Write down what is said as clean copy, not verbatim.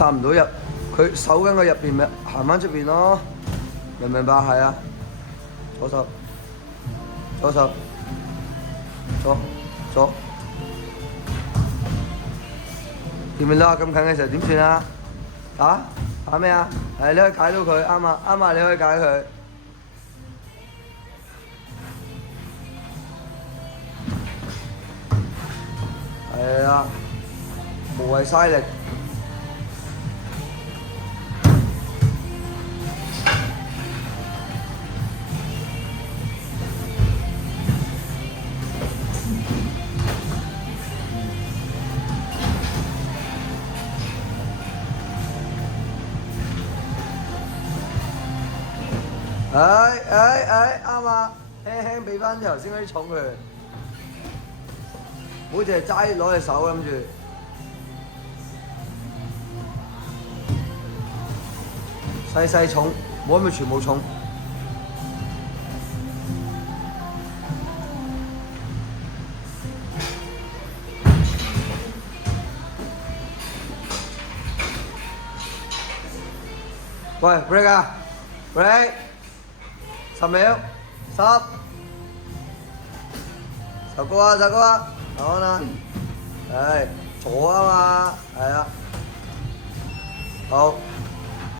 插唔到入，佢守緊個入邊咪行翻出邊咯，明唔明白？係啊，左手，左手，左，掂唔掂啊？咁近嘅時候點算啊？啊？打咩啊？係你可以解到佢，啱啊，啱啊，你可以解佢。係啊，無謂嘥力。啱啊，輕輕俾翻頭先嗰啲重佢，唔好淨係齋攞隻手諗住。細重，唔好咪全部重。喂 ，break 啊 ，break， 10秒，10，十個啊，好啦，係坐啊嘛，係啊，好。